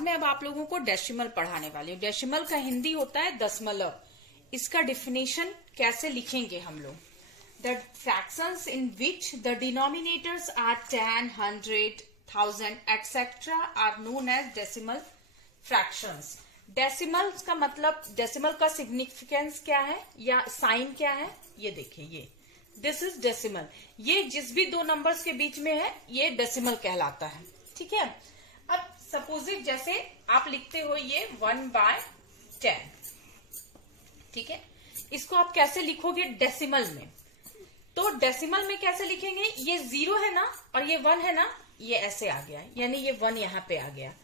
आज मैं अब आप लोगों को डेसिमल पढ़ाने वाली हूँ। डेसिमल का हिंदी होता है दशमलव। इसका डिफिनेशन कैसे लिखेंगे हम लोग? The fractions in which the denominators are 10, 100, 1000 etcetera are known as decimal fractions. Decimal का मतलब, डेसिमल का सिग्निफिकेंस क्या है या साइन क्या है, ये देखिए, ये दिस इज डेसिमल। ये जिस भी दो नंबर्स के बीच में है ये डेसिमल कहलाता है। ठीक है। अब सपोजिट जैसे आप लिखते हो ये 1/10, ठीक है, इसको आप कैसे लिखोगे डेसिमल में? तो डेसिमल में कैसे लिखेंगे? ये 0 है ना और ये 1 है ना, ये ऐसे आ गया, यानी ये 1 यहाँ पे आ गया।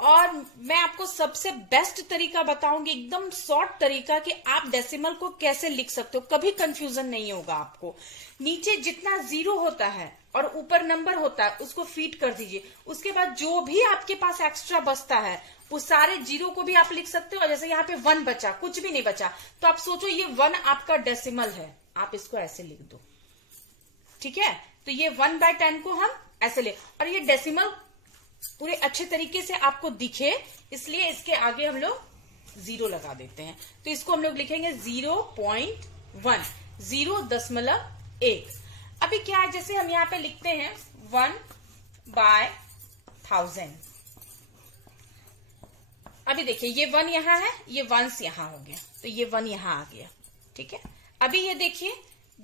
और मैं आपको सबसे बेस्ट तरीका बताऊंगी, एकदम शॉर्ट तरीका, कि आप डेसिमल को कैसे लिख सकते हो, कभी कंफ्यूजन नहीं होगा आपको। नीचे जितना 0 होता है और ऊपर नंबर होता है उसको फीड कर दीजिए। उसके बाद जो भी आपके पास एक्स्ट्रा बचता है वो सारे 0 को भी आप लिख सकते हो। और जैसे यहाँ पे 1 बचा, कुछ भी नहीं बचा, तो आप सोचो ये 1 आपका डेसिमल है, आप इसको ऐसे लिख दो। ठीक है, तो ये 1/10 को हम ऐसे ले, और ये डेसिमल पूरे अच्छे तरीके से आपको दिखे इसलिए इसके आगे हम लोग 0 लगा देते हैं। तो इसको हम लोग लिखेंगे 0.1, 0.1। अभी क्या है, जैसे हम यहाँ पे लिखते हैं 1/1000। अभी देखिए ये 1 यहाँ है, ये 1 यहाँ हो गया, तो ये 1 यहाँ आ गया। ठीक है, अभी ये देखिए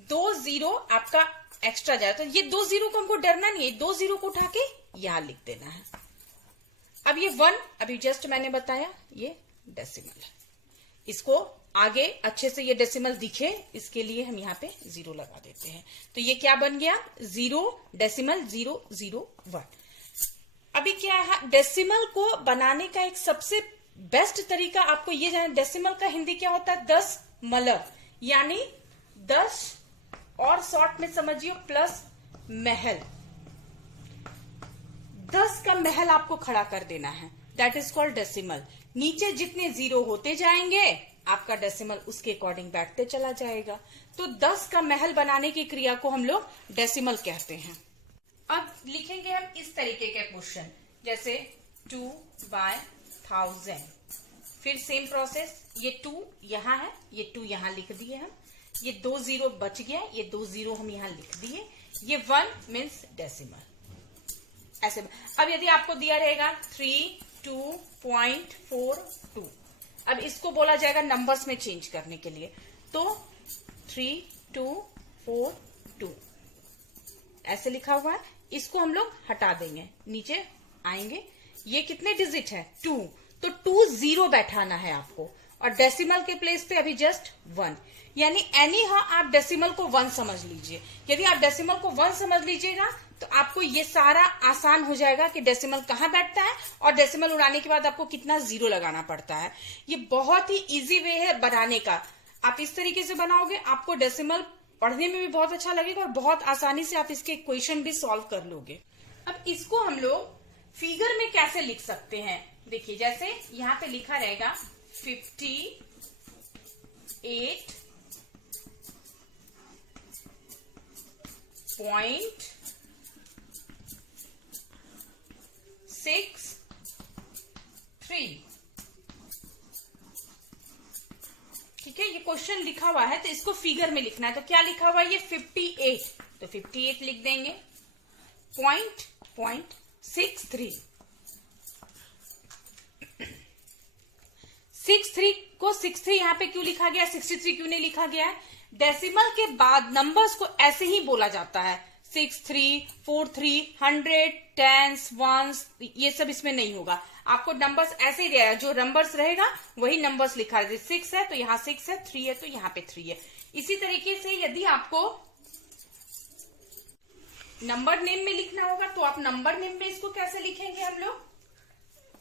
2 0 आपका एक्स्ट्रा जाए, तो ये 2 0 को हमको डरना नहीं है, 2 0 को उठा के यहां लिख देना है। अब ये 1 अभी जस्ट मैंने बताया ये डेसिमल है, इसको आगे अच्छे से ये डेसिमल दिखे इसके लिए हम यहाँ पे 0 लगा देते हैं। तो ये क्या बन गया? 0.001। अभी क्या है, डेसिमल को बनाने का एक सबसे बेस्ट तरीका आपको ये जाने, डेसिमल का हिंदी क्या होता है? दशमलव, यानी 10 और शॉर्ट में समझिए प्लस महल। 10 का महल आपको खड़ा कर देना है, दैट इज कॉल्ड डेसिमल। नीचे जितने 0 होते जाएंगे आपका डेसिमल उसके अकॉर्डिंग बैठते चला जाएगा। तो 10 का महल बनाने की क्रिया को हम लोग डेसिमल कहते हैं। अब लिखेंगे हम इस तरीके के क्वेश्चन, जैसे 2/1000। फिर सेम प्रोसेस, ये 2 यहाँ है, ये 2 यहाँ लिख दिए हम, ये 2 0 बच गया, ये 2 0 हम यहाँ लिख दिए, ये 1 मीन्स डेसिमल ऐसे। अब यदि आपको दिया रहेगा 32.42, अब इसको बोला जाएगा नंबर्स में चेंज करने के लिए, तो 3242 ऐसे लिखा हुआ है, इसको हम लोग हटा देंगे, नीचे आएंगे, ये कितने डिजिट है? 2, तो 2 0 बैठाना है आपको, और डेसिमल के प्लेस पे अभी जस्ट 1, यानी एनी हाउ आप डेसिमल को 1 समझ लीजिए। यदि आप डेसिमल को 1 समझ लीजिएगा तो आपको ये सारा आसान हो जाएगा कि डेसिमल कहाँ बैठता है और डेसिमल उड़ाने के बाद आपको कितना 0 लगाना पड़ता है। ये बहुत ही इजी वे है बनाने का। आप इस तरीके से बनाओगे, आपको डेसिमल पढ़ने में भी बहुत अच्छा लगेगा और बहुत आसानी से आप इसके क्वेश्चन भी सॉल्व कर लोगे। अब इसको हम लोग फिगर में कैसे लिख सकते हैं? देखिए, जैसे यहाँ पे लिखा रहेगा 58.63। ठीक है, ये क्वेश्चन लिखा हुआ है तो इसको फिगर में लिखना है। तो क्या लिखा हुआ है? ये 58, तो 58 लिख देंगे, पॉइंट 63। 63 को 63 यहाँ पे क्यों लिखा गया, 63 क्यों नहीं लिखा गया है? डेसिमल के बाद नंबर्स को ऐसे ही बोला जाता है, 63, 43, 100, 10s, 1s, ये सब इसमें नहीं होगा। आपको नंबर्स ऐसे ही रहेगा, जो नंबर्स रहेगा वही नंबर्स लिखा है। 6 है तो यहाँ 6 है, 3 है तो यहाँ पे 3 है। इसी तरीके से यदि आपको नंबर नेम में लिखना होगा तो आप नंबर नेम में इसको कैसे लिखेंगे हम लोग?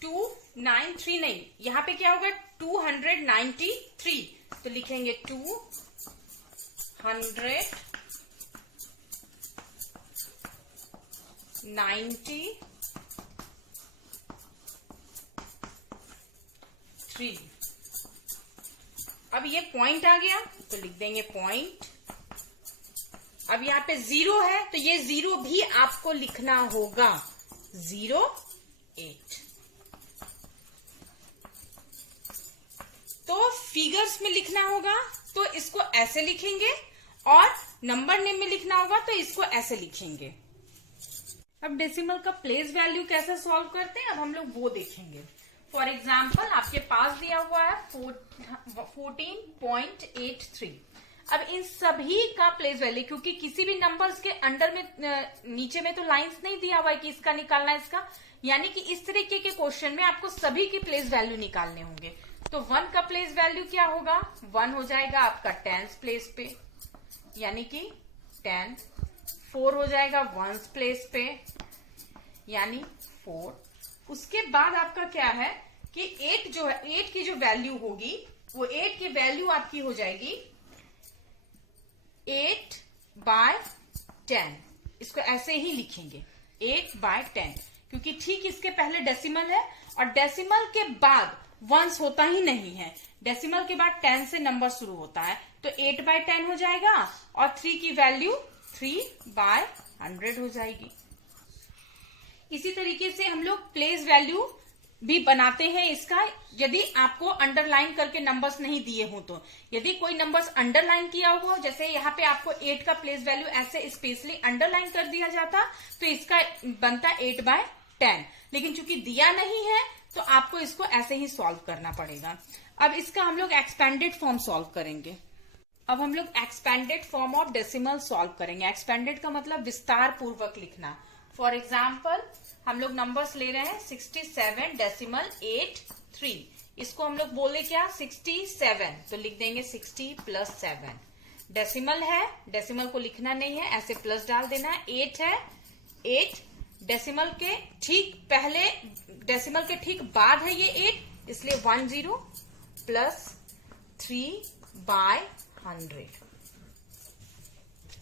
2939, यहाँ पे क्या होगा? 293, तो लिखेंगे 293। अब ये पॉइंट आ गया तो लिख देंगे पॉइंट। अब यहाँ पे 0 है तो ये 0 भी आपको लिखना होगा, 08। तो फिगर्स में लिखना होगा तो इसको ऐसे लिखेंगे, और नंबर नेम में लिखना होगा तो इसको ऐसे लिखेंगे। अब डेसिमल का प्लेस वैल्यू कैसे सॉल्व करते हैं, अब हम लोग वो देखेंगे। फॉर एग्जाम्पल आपके पास दिया हुआ है 14.83। अब इन सभी का प्लेस वैल्यू, क्योंकि किसी भी नंबर्स के अंडर में नीचे में तो लाइंस नहीं दिया हुआ है कि इसका निकालना है इसका, यानी कि इस तरीके के क्वेश्चन में आपको सभी की प्लेस वैल्यू निकालने होंगे। तो 1 का प्लेस वैल्यू क्या होगा, 1 हो जाएगा आपका टेंस प्लेस पे, यानी कि 10। 4 हो जाएगा वंस प्लेस पे, यानी 4। उसके बाद आपका क्या है कि 8 जो है, 8 की जो वैल्यू होगी वो 8 की वैल्यू आपकी हो जाएगी 8/10। इसको ऐसे ही लिखेंगे 8/10, क्योंकि ठीक इसके पहले डेसिमल है और डेसिमल के बाद वंस होता ही नहीं है, डेसिमल के बाद 10 से नंबर शुरू होता है। तो 8/10 हो जाएगा और 3 की वैल्यू 3/100 हो जाएगी। इसी तरीके से हम लोग प्लेस वैल्यू भी बनाते हैं इसका, यदि आपको अंडरलाइन करके नंबर्स नहीं दिए हो तो। यदि कोई नंबर्स अंडरलाइन किया हुआ हो, जैसे यहाँ पे आपको 8 का प्लेस वैल्यू ऐसे स्पेशली अंडरलाइन कर दिया जाता तो इसका बनता 8/10, लेकिन चूंकि दिया नहीं है तो आपको इसको ऐसे ही सॉल्व करना पड़ेगा। अब इसका हम लोग एक्सपेंडेड फॉर्म सॉल्व करेंगे। अब हम लोग expanded form of decimal solve करेंगे। एक्सपेंडेड का मतलब विस्तार पूर्वक लिखना। फॉर एग्जाम्पल हम लोग नंबर्स ले रहे हैं 67.83। इसको हम लोग बोले क्या, 67, तो लिख देंगे 60 + 7। डेसिमल है, डेसिमल को लिखना नहीं है, ऐसे प्लस डाल देना है। 8 है, 8 डेसिमल के ठीक पहले, डेसिमल के ठीक बाद है ये 8, इसलिए 10 + 3/100।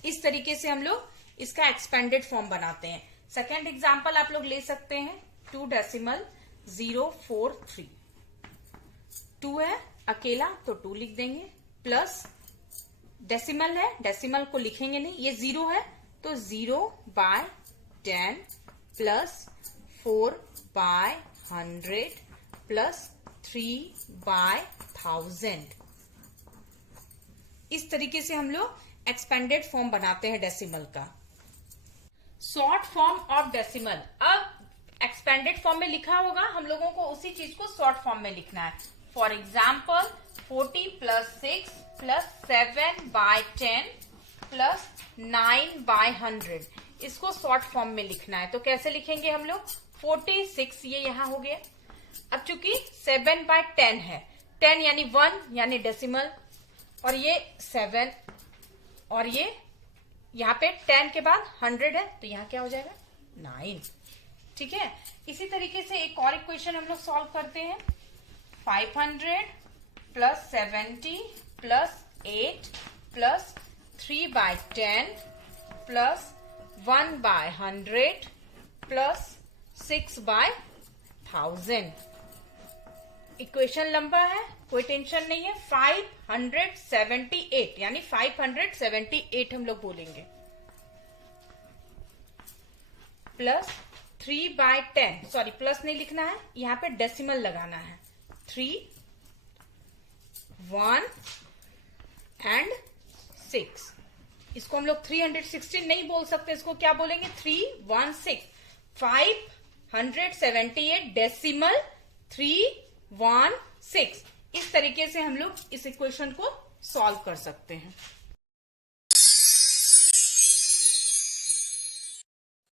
इस तरीके से हम लोग इसका एक्सपेंडेड फॉर्म बनाते हैं। सेकेंड एग्जाम्पल आप लोग ले सकते हैं 2.043। 2 है अकेला तो 2 लिख देंगे, प्लस डेसिमल है, डेसिमल को लिखेंगे नहीं, ये 0 है तो 0/10 + 4/100 + 3/1000। इस तरीके से हम लोग एक्सपेंडेड फॉर्म बनाते हैं डेसिमल का। शॉर्ट फॉर्म ऑफ डेसिमल, अब एक्सपेंडेड फॉर्म में लिखा होगा, हम लोगों को उसी चीज को शॉर्ट फॉर्म में लिखना है। फॉर एग्जाम्पल 40 + 6 + 7/10 + 9/100, इसको शॉर्ट फॉर्म में लिखना है। तो कैसे लिखेंगे हम लोग, 46 ये यहां हो गया। अब चूंकि 7/10 है, 10 यानी 1 यानी डेसिमल, और ये 7, और ये यहाँ पे 10 के बाद 100 है तो यहाँ क्या हो जाएगा 9। ठीक है, इसी तरीके से एक और इक्वेशन हम लोग सॉल्व करते हैं। 500 + 70 + 8 + 3/10 + 1/100 + 6/1000। इक्वेशन लंबा है, कोई टेंशन नहीं है। 578 यानी 578 हम लोग बोलेंगे, प्लस 3/10, सॉरी प्लस नहीं लिखना है, यहाँ पे डेसिमल लगाना है। 3, 1 एंड 6। इसको हम लोग 316 नहीं बोल सकते, इसको क्या बोलेंगे 316। 578 डेसिमल 316। इस तरीके से हम लोग इस इक्वेशन को सॉल्व कर सकते हैं।